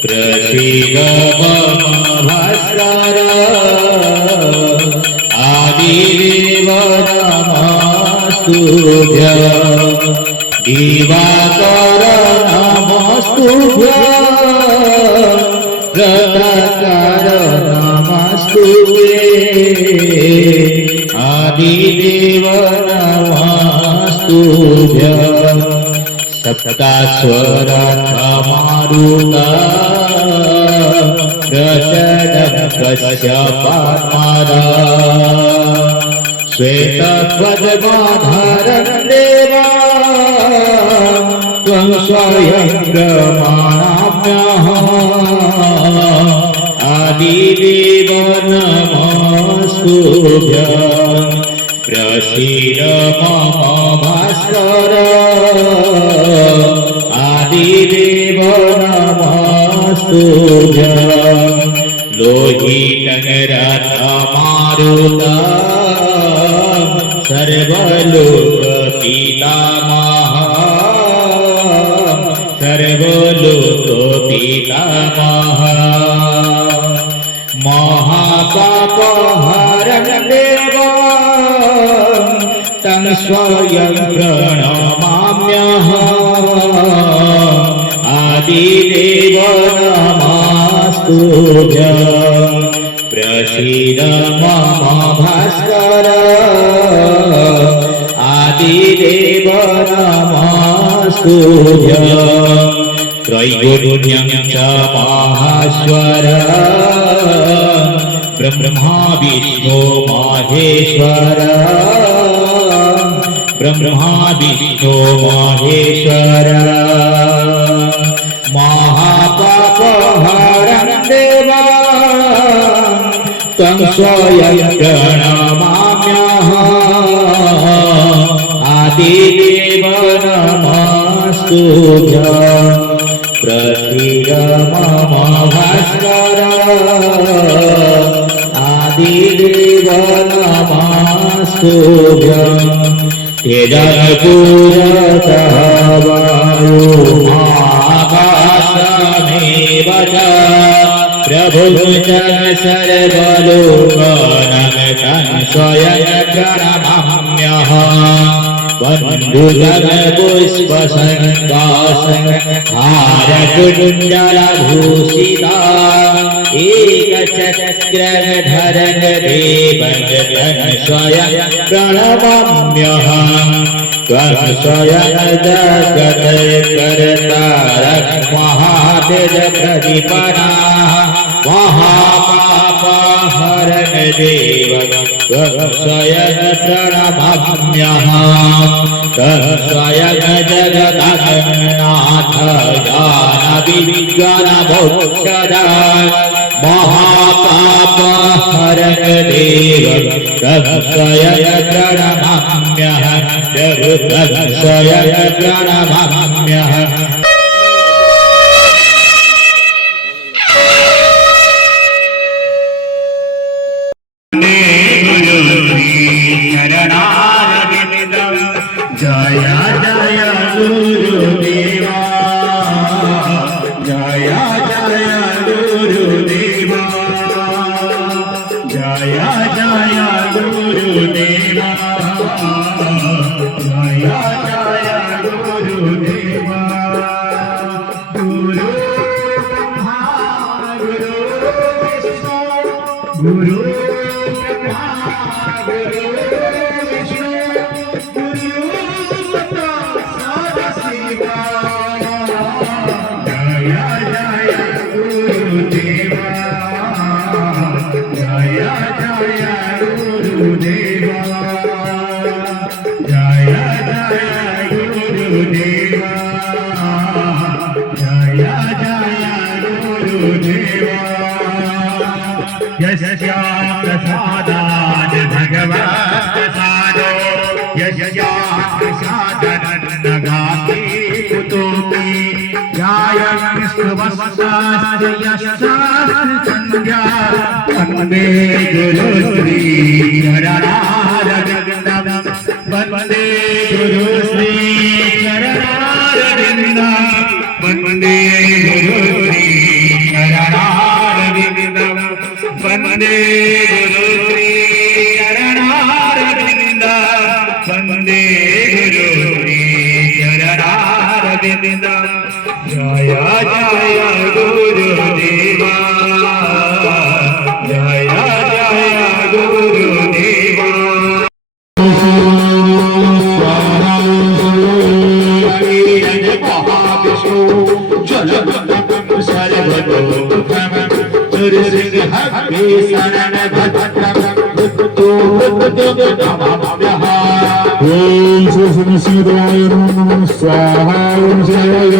प्रसीद मम भास्कर आदिदेव नमस्तुभ्यं दिवाकर नमस्तुभ्यं प्रभाकर नमस्तुते आदिदेव नमस्तुभ्यं सप्तास्वर मारुता प्रचंड कश्यपात्मारा श्वेतपद्माधरं देवा त्वं स्वयं प्रमाणाम्यः आदिदेव नमस्तुभ्यं प्रसीद मम भास्कर आदिदेव नमस्तुभ्यं लोहितं रथमारुतं सर्वलोकपितामहं सर्वलोकपितामहं महापापहरं देवं तं स्वयं प्रणमाम्यहम् आदिदेव नमस्तुभ्यं प्रसीद मम भास्कर आदिदेव नमस्तुभ्यं त्रैगुण्यं च महाश्वर ब्रह्मा विष्णु महेश्वर ब्रह्मा विष्णु महेश्वर महापापहरं देवा त्वं स्वयं प्रणमाम्यहम् आदिदेव नमस्तुभ्यं प्रसीद मम भास्कर आदिदेव नमस्तुभ्यं तेजःपुरतः वायुमाकाशमेव च प्रभुं च सर्वलोकानां स्वयं प्रणमाम्यहम् वन्दुलपुष्पसङ्कासहारकुण्डलभूषिता एकचक्रधरं देवं तं स्वयं प्रणमाम्यहम् त्वं स्वयं जगत्कर्तारः महातेजप्रदीपनाः महापापहरं देवं त्वं स्वयं प्रणमाम्यहम् तं स्वयं जगन्नाथ ज्ञानविज्ञानमोक्षद महापापहरं देवं तं स्वयं प्रणमाम्यहम् प्रभु तं स्वयं प्रणमाम्यहम् जय जय गुरुदेवा जय जय गुरुदेवा जय जय गुरुदेवा जय जय गुरुदेवा गुरु ब्रह्मा गुरु विष्णु गुरु ब्रह्मा गुरु विष्णु गुरु प्रसादाद भगवत् प्रसादो यस्याप्रसादनगाति कुतोपि ध्यायन् स्तुवस्तास्य यस्यास्त्रिसंज्ञा वन्दे गुरुश्री चरणारविन्दं वन्दे गुरुश्री चरणारविन्दं वन्दे गुरुश्री चरणारविन्दं वन्दे गुरुश्री चरणारविन्दं वन्दे गुरुश्री चरणारविन्दं जय जय गुरुदेवा जय जय गुरुदेवा ओम श्री शिवाय नमः स्वाहा ओम शिवाय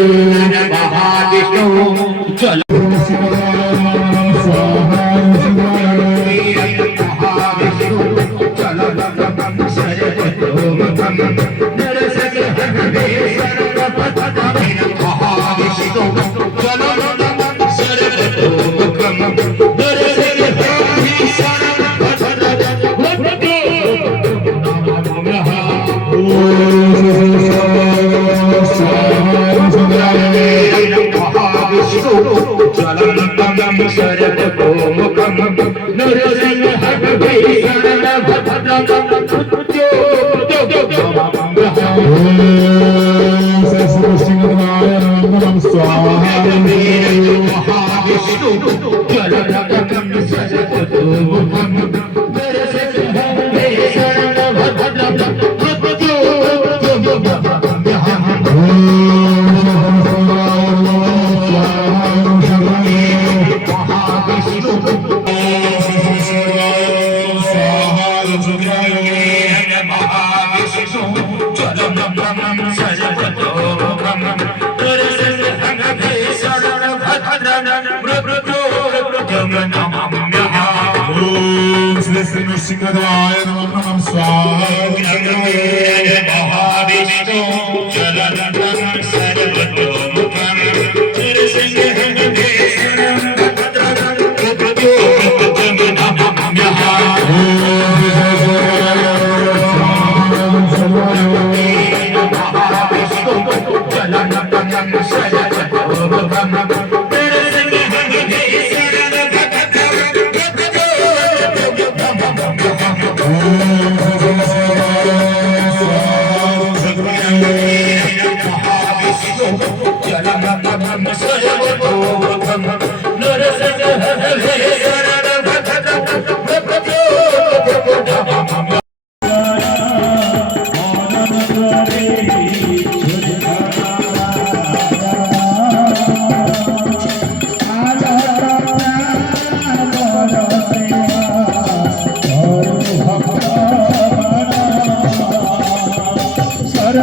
महाविष्णु जल शिवाय नमः स्वाहा ओम शिवाय महाविष्णु जल सिंहदेवाय नमः स्वाहा महाविष्णु जलनन्दनं सर्वतोमुखं नृसिंहदेशनं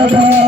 भद्रं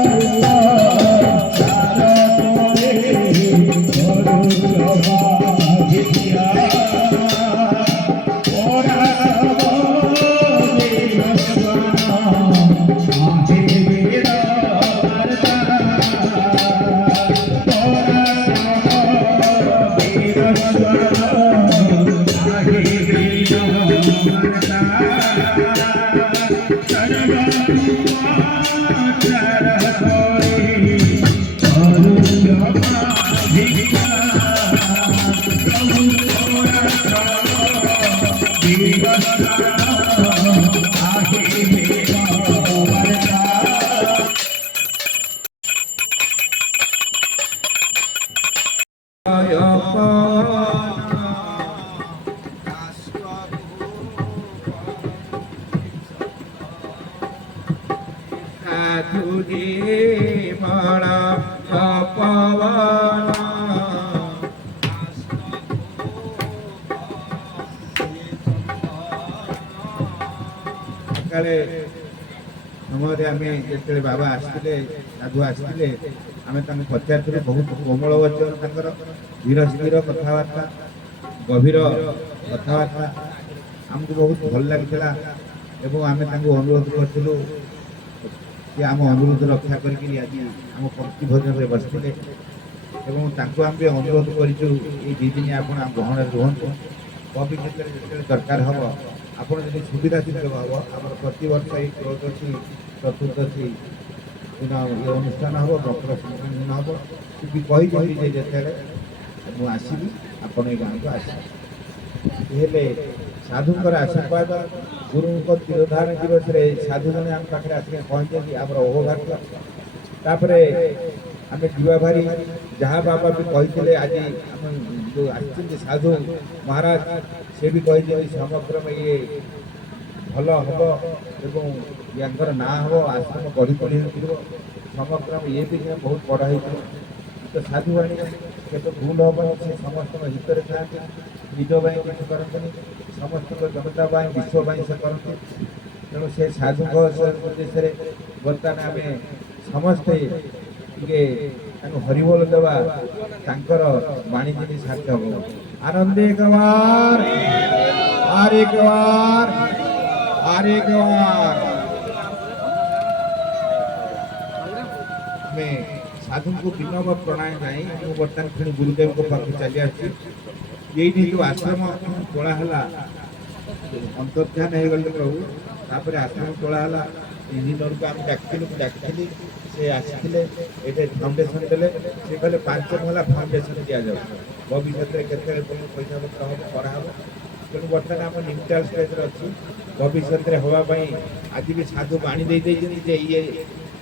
ଯେତେବେଳେ ବାବା ଆସିଥିଲେ ସାଧୁ ଆସିଥିଲେ ଆମେ ତାଙ୍କୁ ପଚାରିଥିଲୁ ବହୁତ କୋମଳ ବଚନ ତାଙ୍କର ଧୀର ସ୍ଥିର କଥାବାର୍ତ୍ତା ଗଭୀର କଥାବାର୍ତ୍ତା ଆମକୁ ବହୁତ ଭଲ ଲାଗିଥିଲା ଏବଂ ଆମେ ତାଙ୍କୁ ଅନୁରୋଧ କରିଥିଲୁ ଯେ ଆମ ଅନୁରୋଧ ରକ୍ଷା କରିକି ଆଜି ଆମ ପକ୍ତି ଭୋଜନରେ ବସିଥିଲେ ଏବଂ ତାଙ୍କୁ ଆମେ ଅନୁରୋଧ କରିଛୁ ଏଇ ଦୁଇ ଦିନ ଆପଣ ଗହଣରେ ରୁହନ୍ତୁ କବି ଯେତେବେଳେ ଦରକାର ହେବ ଆପଣ ଯଦି ସୁବିଧା ସୁଯୋଗ ହେବ ଆମର ପ୍ରତିବର୍ଷ ଏଇ ତ୍ରୟୋଦଶୀ ଚତୁର୍ଦଶୀ ଦିନ ଏ ଅନୁଷ୍ଠାନ ହେବ ମକର ସଂକ୍ରାନ୍ତି ଦିନ ହେବ ବି କହିଛନ୍ତି ଯେ ଯେତେବେଳେ ମୁଁ ଆସିବି ଆପଣ ଏ ଗାଁକୁ ଆସିବେ। ହେଲେ ସାଧୁଙ୍କର ଆଶୀର୍ବାଦ ଗୁରୁଙ୍କ ତିରୋଧାନ ଦିବସରେ ସାଧୁ ଜଣେ ଆମ ପାଖରେ ଆସିକି ପହଞ୍ଚନ୍ତି ଆମର ଅହୋଭାଗ୍ୟ। ତାପରେ ଆମେ ଯିବା ଭାରି ଯାହା ବାବା ବି କହିଥିଲେ ଆଜି ଆମେ ଯେଉଁ ଆସିଛନ୍ତି ସାଧୁ ମହାରାଜ ସେ ବି କହିଛନ୍ତି ସମଗ୍ର ଇଏ ଭଲ ହେବ ଏବଂ ୟାଙ୍କର ନାଁ ହେବ ଆଶ୍ରମ ଗଢ଼ି ତୋଳି ହୋଇଯିବ ସମଗ୍ର ଇଏ ବି ବହୁତ ବଡ଼ ହେଇଯିବ। ତ ସାଧୁବାଣୀ କେବେ ଭୁଲ ହେବନି, ସେ ସମସ୍ତଙ୍କ ହିତରେ ଥାଆନ୍ତି, ନିଜ ପାଇଁ କିଛି କରନ୍ତିନି, ସମସ୍ତଙ୍କ ଜନତା ପାଇଁ ବିଶ୍ୱ ପାଇଁ ସେ କରନ୍ତି। ତେଣୁ ସେ ସାଧୁଙ୍କ ଉଦ୍ଦେଶ୍ୟରେ ବର୍ତ୍ତମାନ ଆମେ ସମସ୍ତେ ଟିକେ ତାଙ୍କୁ ହରିବୋଲ ଦେବା, ତାଙ୍କର ବାଣୀ ଯେମିତି ସାର୍ଥକ ହେବ। ଆନନ୍ଦେ କବାର ଆରେ କବାର ଆରେ କବାର। ଆମେ ସାଧୁଙ୍କୁ ବିନମ୍ର ପ୍ରଣାମ ନାହିଁ। ମୁଁ ବର୍ତ୍ତମାନ ପୁଣି ଗୁରୁଦେବଙ୍କ ପାଖକୁ ଚାଲି ଆସିଛି। ଏଇଠି ଯେଉଁ ଆଶ୍ରମ ତୋଳା ହେଲା ଅନ୍ତର୍ଧ୍ୟାନ ହେଇଗଲେ ପ୍ରଭୁ, ତାପରେ ଆଶ୍ରମ ତୋଳା ହେଲା। ଇଞ୍ଜିନିୟରକୁ ଆମେ ଡାକିଥିଲୁ, ମୁଁ ଡାକିଥିଲି, ସେ ଆସିଥିଲେ, ଏଠି ଫାଉଣ୍ଡେସନ ଦେଲେ। ସେ କହିଲେ 5 ମହଲା ଫାଉଣ୍ଡେସନ ଦିଆଯାଉ, ଭବିଷ୍ୟତରେ କେତେବେଳେ କ'ଣ ପଇସା ପତ୍ର ହେବ କରାହେବ। ତେଣୁ ବର୍ତ୍ତମାନ ଆମ ନିମିଟାଲ ଷ୍ଟେଜରେ ଅଛି, ଭବିଷ୍ୟତରେ ହେବା ପାଇଁ ଆଜି ବି ସାଧୁ ବାଣୀ ଦେଇଛନ୍ତି ଯେ ଇଏ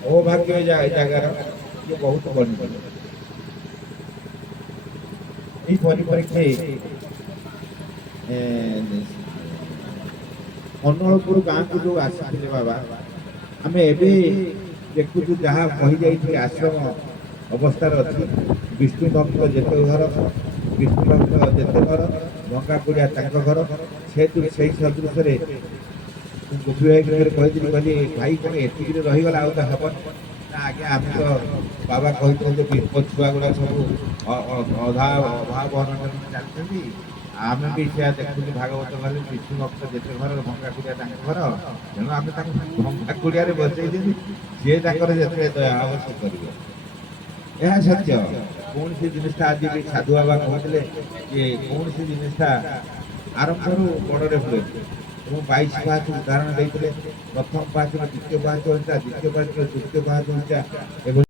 ଅଭାଗ୍ୟ ଏ ଜାଗାର ଇଏ ବହୁତ ବଢ଼ିବ। এই পরিপ্রেক্ষে ଅନୁଗୁଳ ଗାଁକୁ ଯେଉଁ ଆସିଥିଲେ ବାବା, ଆମେ ଏବେ ଦେଖୁଛୁ ଯାହା କହିଯାଇଥିଲେ ଆଶ୍ରମ ଅବସ୍ଥାରେ ଅଛି। ବିଷ୍ଣୁ ଭକ୍ତ ଯେତେ ଘର, ବିଷ୍ଣୁ ଭକ୍ତ ଯେତେ ଘର, ଭଙ୍ଗା କୁଡ଼ିଆ ତାଙ୍କ ଘର। ସେଇ ସଦୃଶରେ ଗୋପୀ ଭାଇ କହିଥିଲି, କହିଲି ଭାଇ କ'ଣ ଏତିକିରେ ରହିଗଲା ଆଉ ତ ହେବନି ନା? ଆଜ୍ଞା ଆମେ ତ ବାବା କହିଥିଲେ ଯେ ଛୁଆ ଗୁଡ଼ା ସବୁ ଅଭାବ ଅନଟନ ଚାଲିଛନ୍ତି। ଆମେ ବି ସେୟା ଦେଖୁଛୁ ଭାଗବତ ଗଲେ ବିଷ୍ଣୁ ଭକ୍ତ ଯେତେ ଘର, ଭଙ୍ଗା କୁଡ଼ିଆ ତାଙ୍କ ଘର। ତେଣୁ ଆମେ ତାଙ୍କୁ ଭଙ୍ଗା କୁଡ଼ିଆରେ ବସେଇଛନ୍ତି, ସିଏ ତାଙ୍କର ଯେତେ ଦୟା ଆବଶ୍ୟକ କରିବେ। ଏହା ସତ୍ୟ। କୌଣସି ଜିନିଷଟା ଆଜି ବି ସାଧୁ ବାବା କହୁଥିଲେ ଯେ କୌଣସି ଜିନିଷଟା ଆରମ୍ଭରୁ ବଡ଼ରେ ହୁଏ। ଏବଂ 22 ପାହାଚ ଉଦାହରଣ ଦେଇଥିଲେ। ପ୍ରଥମ ପାହାଚର ଦ୍ୱିତୀୟ ପାହାଚ ଉଞ୍ଚା, ଦ୍ୱିତୀୟ ପାହାଚର ତୃତୀୟ ପାହାଚ ଉଞ୍ଚା। ଏବଂ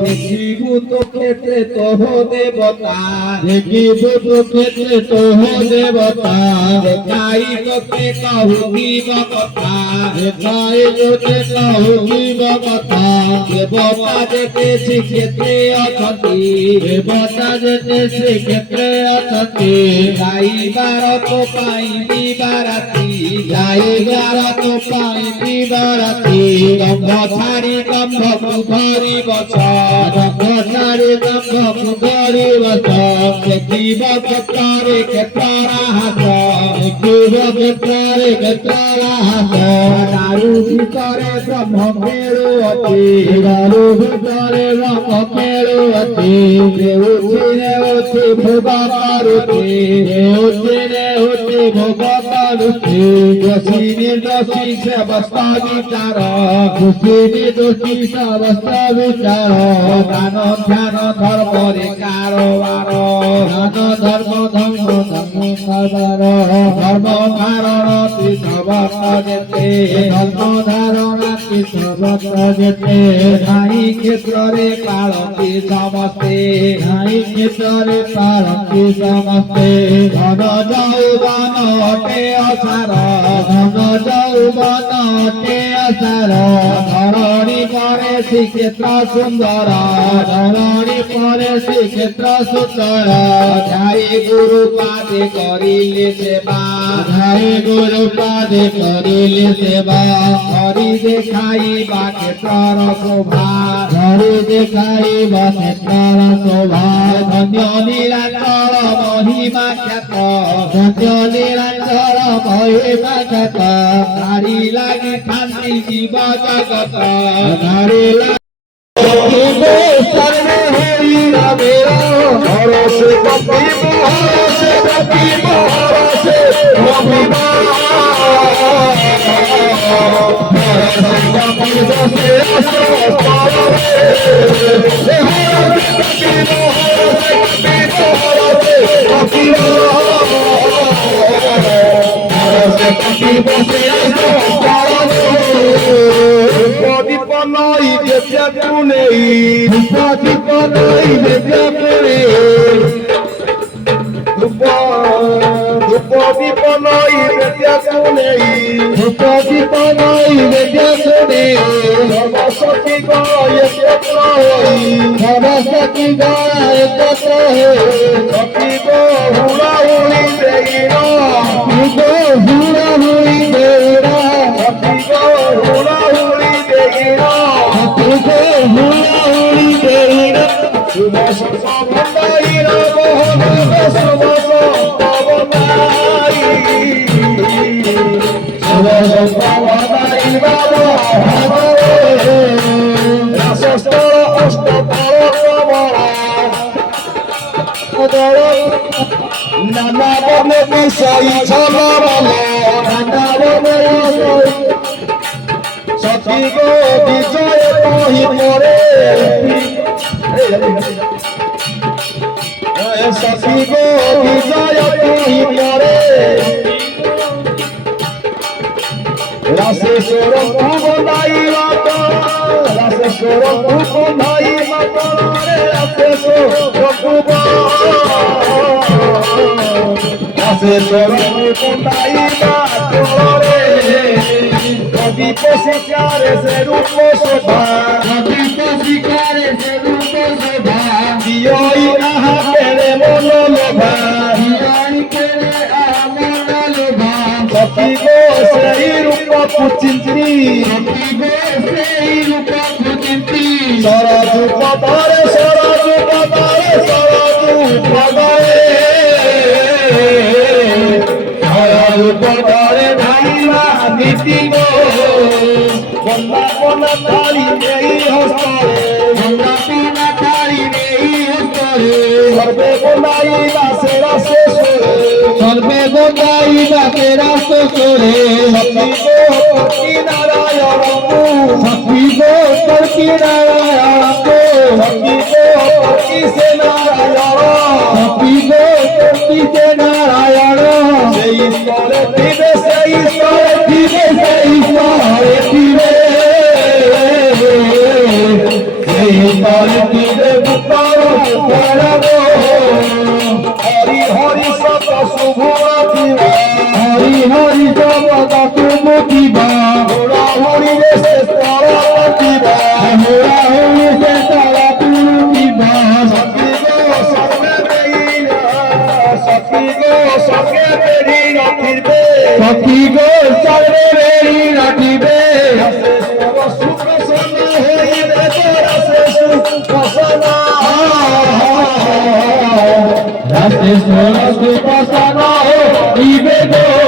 দেখিভূত ক্ষেত্রে তহ দেবতা, দেখিভূত ক্ষেত্রে তহ দেবতা, দেখাই তোতে কহুকিব কথা, দেখাই তোতে কহুকিব কথা। দেবতা যেতে শ্রীক্ষেত্রে অছন্তি, দেবতা যেতে শ্রীক্ষেত্রে অছন্তি। যাইবার তো পাইবি বারাতি, যাইবার তো পাইবি বারাতি। গম্ভ ছাড়ি গম্ভକୁ ଧରି ବସ, ଗମ୍ଭ ଛାড়ି ଗମ୍ଭକୁ ଧରି ବସ। ଦେଖିବ କ୍ଷେତ୍ରରେ କ୍ଷେତ୍ରର ହାତ, ଦେଖିବ କ୍ଷେତ୍ରରେ କ୍ଷେତ୍ରର ହାତ। ଦାରୁ ଭିତରେ ବ୍ରହ୍ମ ଖେଳୁଅଛି, ଦାରୁ ଭିତରେ ବ୍ରହ୍ମ ଖେଳୁଅଛି। ନେଉଛି ନେଉଛି ଭୋଗ କରୁଛି, ନେଉଛି ନେଉଛି ଭୋଗ କରୁଛି। ଦୋଷୀ ନିର୍ଦୋଷୀ ସେ ଅବସ୍ଥା ବିଚାର, ଦୋଷୀ ନିର୍ଦୋଷୀ ସେ ଅବସ୍ଥା ବିଚାର। ଦାନ ଧ୍ୟାନ ଧର୍ମରେ କାରବାର, ଦାନ ଧର୍ମ ଧର୍ମ ଧର୍ମ କାରବାର। ଧର୍ମ ଧାରଣ ତୀର୍ଥବର୍ଷ ଯେତେ, ଧର୍ମ ଧାରଣ ତୀର୍ଥବର୍ଷ ଯେତେ। ଧାଇ କ୍ଷେତ୍ରରେ ପାଳନ୍ତି ସମସ୍ତେ, ଧାଇ କ୍ଷେତ୍ରରେ ପାଳନ୍ତି ସମସ୍ତେ। ଧନ ଯୌବନ ଅଟେ ଅସାର, ଧନ ଯୌବନ ଅଟେ ଅସାର। ଧରଣୀ ପରେ ଶ୍ରୀକ୍ଷେତ୍ର ସୁନ୍ଦର, ଧରଣୀ ପରେ ଶ୍ରୀକ୍ଷେତ୍ର ସୁନ୍ଦର। ଧାଇ ଗୁରୁ ପାଦେ କରିଲେ ସେବା, ଧାଇ ଗୁରୁ ପାଦେ କରିଲେ ସେବା। ଧରି ଦେଖାଇବା କ୍ଷେତ୍ରର ଶୋଭା, ଧରି ଦେଖାଇବା କ୍ଷେତ୍ରର ଶୋଭା। ଧନ୍ୟ ନିରାଞ୍ଚଳ ମହିମା ଖ୍ୟାତ, ଧନ୍ୟ ନିରାଞ୍ଚଳ ମହିମା ଖ୍ୟାତ। ଧାରି ଲାଗି ଥାନ୍ତି ଜୀବ ଜଗତ, ଧାରି ଲାଗି ସର୍ବ ହରି ରବେର। ହରସେ କପିବ, ହରସେ କପିବ, ହରସେ କପିବ। ହରସେ କପିବ ସେ ଅସସ୍ତରରେ, ହରସେ କପିବ, ହରସେ କପିବ, ହରସେ କପିବ। ହରସେ କପିବ ସେ ଅସସ୍ତରରେ। দীপ নই বেদ্যাকু নেই ধূপ দীপ নই বেদ্যাকু নেই ধূপ দীপ নই বেদ্যাকু নেই ধূপ দীপ নই বেদ্যাকু নেই সরস্বতী গয় একত্র হই সরস্বতী গয় একত্র হই সখী গো হুড়া হুড়ি দেই না গো হুড়া হুড়ি দেই না সখী গো হুড়া হুড়ি দেই না সখী গো হুড়া হুড়ি দেই না শুভ সবন্দাই না মোহন শুভ সবন্দাই শুভ সবন্দাই বাবা রাসস্থল অষ্টপর কমল নানা বনে বিষয়ী ছলবল নানা বনে সখী গো বিজয় কহি পরে সখী গো বিজয় কহি পরে রাসেশ্বর ভুবনাই মাতা রাসেশ্বর ভুবনাই মাতা রে রাসেশ্বর রাসেশ্বর ভুবনাই মাতা রে কবি শিকারে সে রূপ শোভা কবি শিকারে সে রূপ শোভা দিয়ই আহা পেরে মন লোভা দিয়ই পেরে আহা মন লোভা সখী গো সেই রূপ কুচিন্তি সখী গো সেই রূপ কুচিন্তি সরজু পদরে সরজু পদরে সরজু পদরে সরজু পদরে ধাইবা নীতি গো বন্দা বন্দা তারি নেই হস্তরে বন্দা বন্দা তারি নেই হস্তরে সর্বে বন্দাই দাসে রাসে সুরে সর্বে বন্দাই দাসে রাসে সুরে সখী গো কর্তি নারায়ণ সখী গো কর্তি নারায়ণ সখী গো কর্তি সে নারায়ণ সখী গো কর্তি সে নারায়ণ সেই ঈশ্বরে দিবে সেই ঈশ্বরে দিবে সেই ঈশ্বরে দিবে সেই ঈশ্বরে দিবে পুত্র করবো হরি হরি সত শুভ দিবা হরি হরি জগত মুক্তিবা হোরা হরি রে সে তারা দিবা হোরা হরি সে তারা দিবা সখী গো সবে বেইনা সখী গো সবে বেরি রাখিবে সখী গো সবে বেরি রাখিবে সুখ সনা হইবে তোরা সে সুখ সনা রাসে সুখ সনা হইবে গো